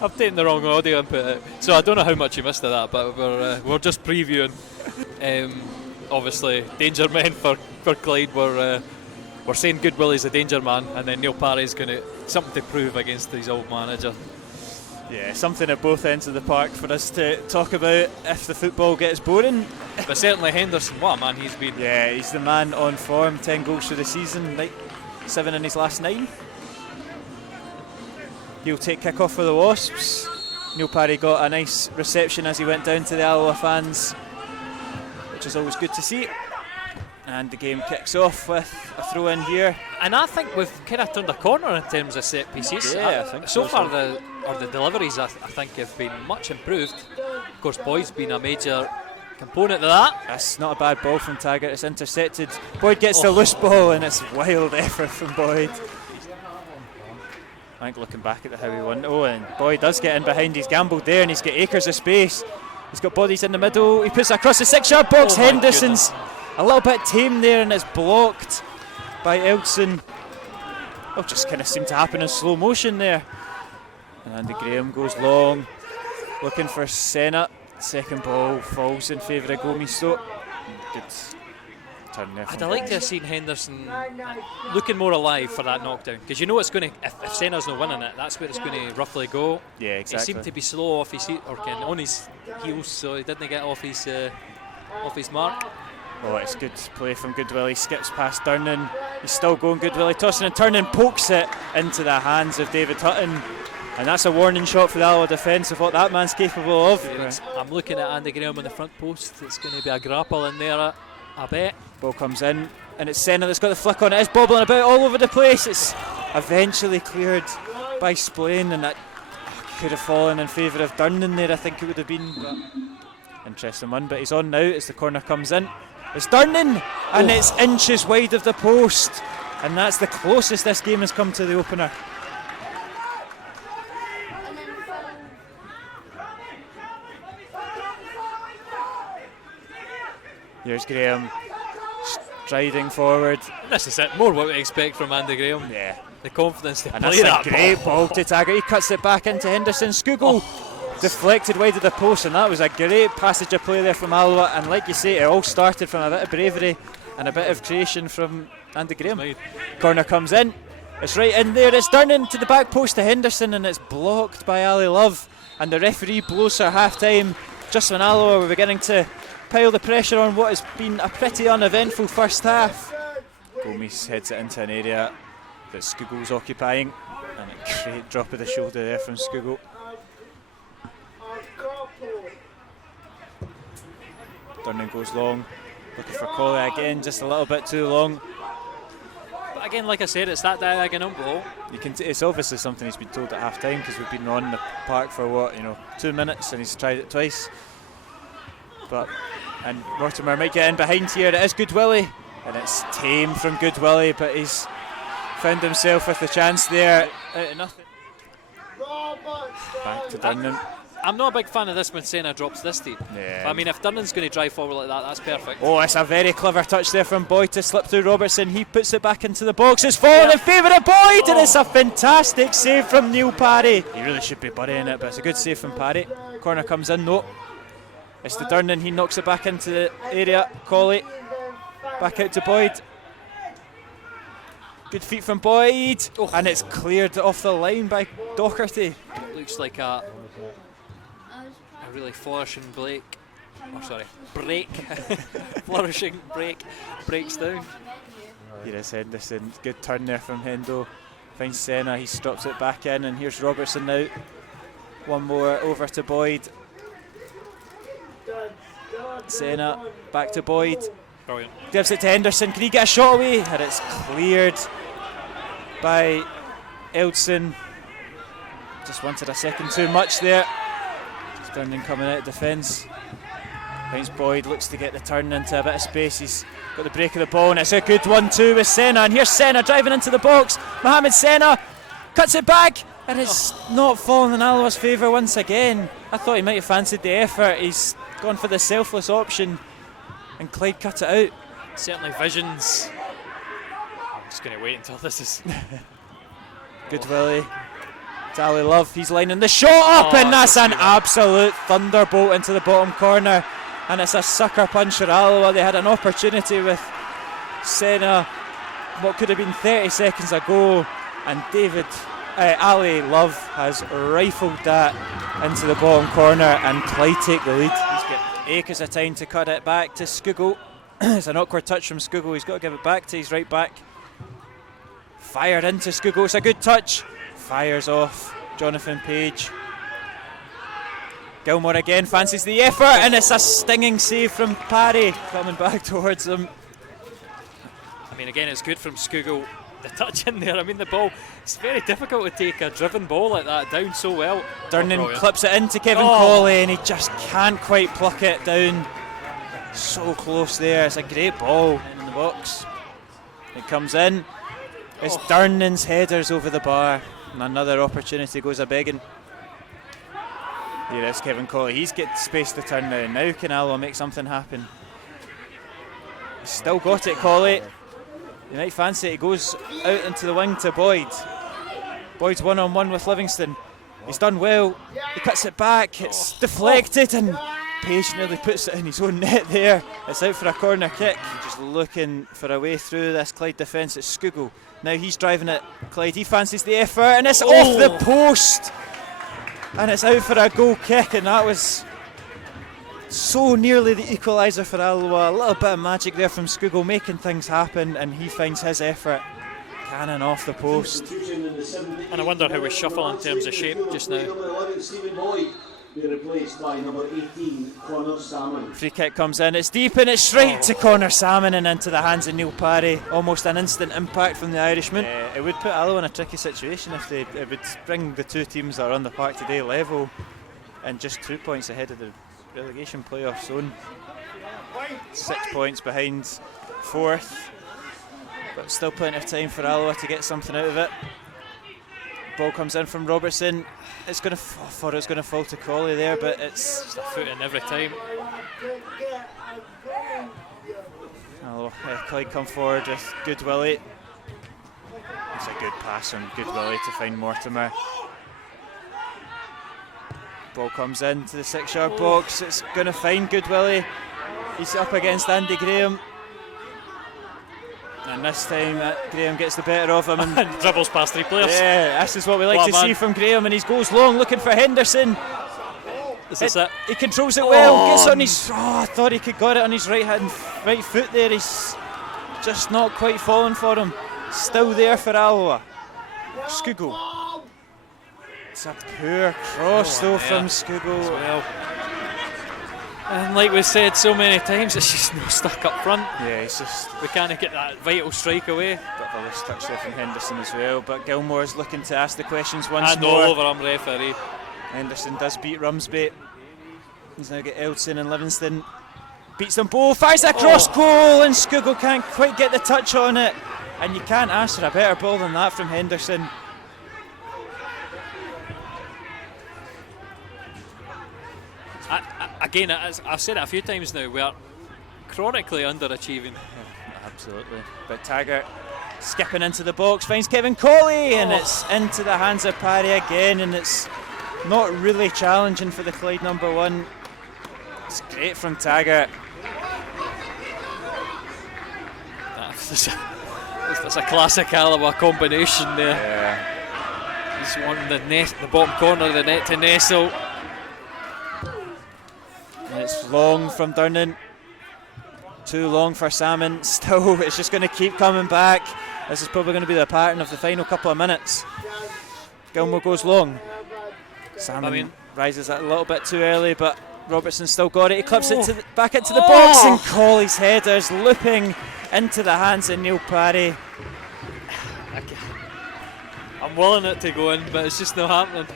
I've taken the wrong audio input, so I don't know how much you missed of that, but we're just previewing. Obviously, danger men for Clyde. We're saying Good Willie's a danger man, and then Neil Parry's going to something to prove against his old manager. Yeah, something at both ends of the park for us to talk about if the football gets boring. But certainly Henderson, what a man he's been. Yeah, he's the man on form. 10 goals for the season, 7 in his last 9. He'll take kick-off for the Wasps. Neil Parry got a nice reception as he went down to the Alloa fans, which is always good to see. And the game kicks off with a throw in here. And I think we've kind of turned a corner in terms of set pieces. Yeah, I think so far the deliveries I think have been much improved. Of course, Boyd's been a major component of that. That's not a bad ball from Taggart. It's intercepted. Boyd gets the loose ball, and it's wild effort from Boyd. I think looking back at how he won. Oh, and Boyd does get in behind. He's gambled there, and he's got acres of space. He's got bodies in the middle. He puts it across the 6-yard box. Henderson's a little bit tame there, and it's blocked by Eldson. Oh, just kind of seemed to happen in slow motion there. And Andy Graham goes long, looking for Senna. Second ball falls in favour of Gomiso. Good turn there. I'd like to have seen Henderson looking more alive for that knockdown, because you know it's going to, if Senna's not winning it, that's where it's going to roughly go. Yeah, exactly. He seemed to be slow off his on his heels, so he didn't get off his mark. Oh, it's good play from Goodwill. He skips past Durnan. He's still going. Goodwill tossing and turning, pokes it into the hands of David Hutton. And that's a warning shot for the Alloa defence of what that man's capable of. I'm looking at Andy Graham on the front post. It's going to be a grapple in there, I bet. Ball comes in, and it's Senna that's got the flick on it. It's bobbling about all over the place. It's eventually cleared by Splain, and that could have fallen in favour of Durnan there, I think it would have been. But interesting one, but he's on now as the corner comes in. It's Durnan, and it's inches wide of the post, and that's the closest this game has come to the opener. Here's Graham striding forward. This is it, more what we expect from Andy Graham. Yeah. The confidence to and play that's that a great ball to Taggart. He cuts it back into Henderson. Skugel deflected wide of the post, and that was a great passage of play there from Alloa. And like you say, it all started from a bit of bravery and a bit of creation from Andy Graham. Corner comes in. It's right in there. It's Durnan to the back post to Henderson, and it's blocked by Ali Love. And the referee blows for half-time just when Alloa were beginning to pile the pressure on what has been a pretty uneventful first half. Gomes heads it into an area that Skugel's occupying, and a great drop of the shoulder there from Skugel. Durnan goes long, looking for Colley again, just a little bit too long. But again, like I said, it's that diagonal ball. It's obviously something he's been told at half time, because we've been on the park for 2 minutes, and he's tried it twice. And Mortimer might get in behind here. It is Good Willie, and it's tame from Good Willie, but he's found himself with the chance there out of nothing. Back to Durnan. I'm not a big fan of this when Senna drops this deep. Yeah. I mean, if Durnan's going to drive forward like that, that's perfect. Oh, it's a very clever touch there from Boyd to slip through Robertson. He puts it back into the box. It's fallen in favour of Boyd, and it's a fantastic save from Neil Parry. He really should be burying it, but it's a good save from Parry. Corner comes in, no. It's to Durnan, he knocks it back into the area. Colley, back out to Boyd. Good feet from Boyd, and it's cleared off the line by Docherty. It looks like a really flourishing break. Flourishing break. Breaks down. Here is Henderson, good turn there from Hendo. Finds Senna, he stops it back in, and here's Robertson now. One more over to Boyd. Senna back to Boyd. Brilliant. Gives it to Henderson. Can he get a shot away? And it's cleared by Eldson. Just wanted a second too much there. Durnan coming out of defence. Finds Boyd, looks to get the turn into a bit of space. He's got the break of the ball, and it's a good 1-2 with Senna. And here's Senna driving into the box. Mohamed Senna cuts it back, and it's not fallen in Alloa's favour once again. I thought he might have fancied the effort. He's gone for the selfless option, and Clyde cut it out. Certainly visions. I'm just going to wait until this is... Good Willie. Tally Love, he's lining the shot up, and that's an absolute thunderbolt into the bottom corner. And it's a sucker punch for Alloa. They had an opportunity with Senna, what could have been 30 seconds ago, and Ali Love has rifled that into the bottom corner, and Clyde take the lead. He's got acres of time to cut it back to Scuggle. It's an awkward touch from Scuggle. He's got to give it back to his right back. Fired into Scuggle. It's a good touch. Fires off Jonathan Page. Gilmore again fancies the effort, and it's a stinging save from Parry coming back towards him. I mean, again, it's good from Scuggle. The touch in there, I mean, the ball, it's very difficult to take a driven ball like that down so well. Durnan clips it into Kevin Colley, and he just can't quite pluck it down. So close there. It's a great ball in the box. It comes in. It's Durnan's headers over the bar, and another opportunity goes a begging. Here is Kevin Colley. He's got space to turn now. Now can Alloa make something happen? He's still got it, Colley. You might fancy it. He goes out into the wing to Boyd. Boyd's one-on-one with Livingston. He's done well. He cuts it back. It's deflected, and Page nearly puts it in his own net there. It's out for a corner kick. Just looking for a way through this Clyde defence. It's Scuggle. Now he's driving it. Clyde, he fancies the effort, and it's off the post. And it's out for a goal kick, and that was so nearly the equaliser for Alloa. A little bit of magic there from Scuggle, making things happen, and he finds his effort. Cannon off the post. And I wonder how we shuffle in terms of shape just now. Free kick comes in, it's deep, and it's straight to Connor Salmon and into the hands of Neil Parry. Almost an instant impact from the Irishman. It would put Alloa in a tricky situation if it would bring the two teams that are on the park today level and just 2 points ahead of the relegation playoff zone. 6 points behind fourth, but still plenty of time for Alloa to get something out of it. Ball comes in from Robertson. It's going to thought it was going to fall to Colley there, but it's just a foot in every time. Clyde come forward with Good Willie. It's a good pass from Good Willie to find Mortimer. Ball comes into the 6-yard box. It's going to find Good Willie. He's up against Andy Graham. And this time Graham gets the better of him and dribbles past three players. Yeah, this is what we like to see from Graham, and he goes long looking for Henderson. This is it. He controls it well, gets on his... I thought he could got it on his right foot there. He's just not quite falling for him. Still there for Alloa. Scuggle. It's a poor cross though from Scuggle. Well. And like we said so many times, it's just no stuck up front. Yeah, it's just... We can't get that vital strike away. Bit of a loose touch there from Henderson as well, but Gilmore's looking to ask the questions once and more. all over him, referee. Henderson does beat Rumsby. He's now got Eldson and Livingston. Beats them both, fires a cross goal, and Scuggle can't quite get the touch on it. And you can't ask for a better ball than that from Henderson. Again, as I've said it a few times now, we are chronically underachieving. Absolutely. But Taggart skipping into the box, finds Kevin Colley, and it's into the hands of Parry again, and it's not really challenging for the Clyde number one. It's great from Taggart. That's a classic Alloa combination there. Yeah. He's wanting the bottom corner of the net to nestle. And it's long from Durnan. Too long for Salmon. Still, it's just going to keep coming back. This is probably going to be the pattern of the final couple of minutes. Gilmore goes long. Salmon rises a little bit too early, but Robertson still got it. He clips it back into the box, and Colley's headers looping into the hands of Neil Parry. I'm willing it to go in, but it's just not happening.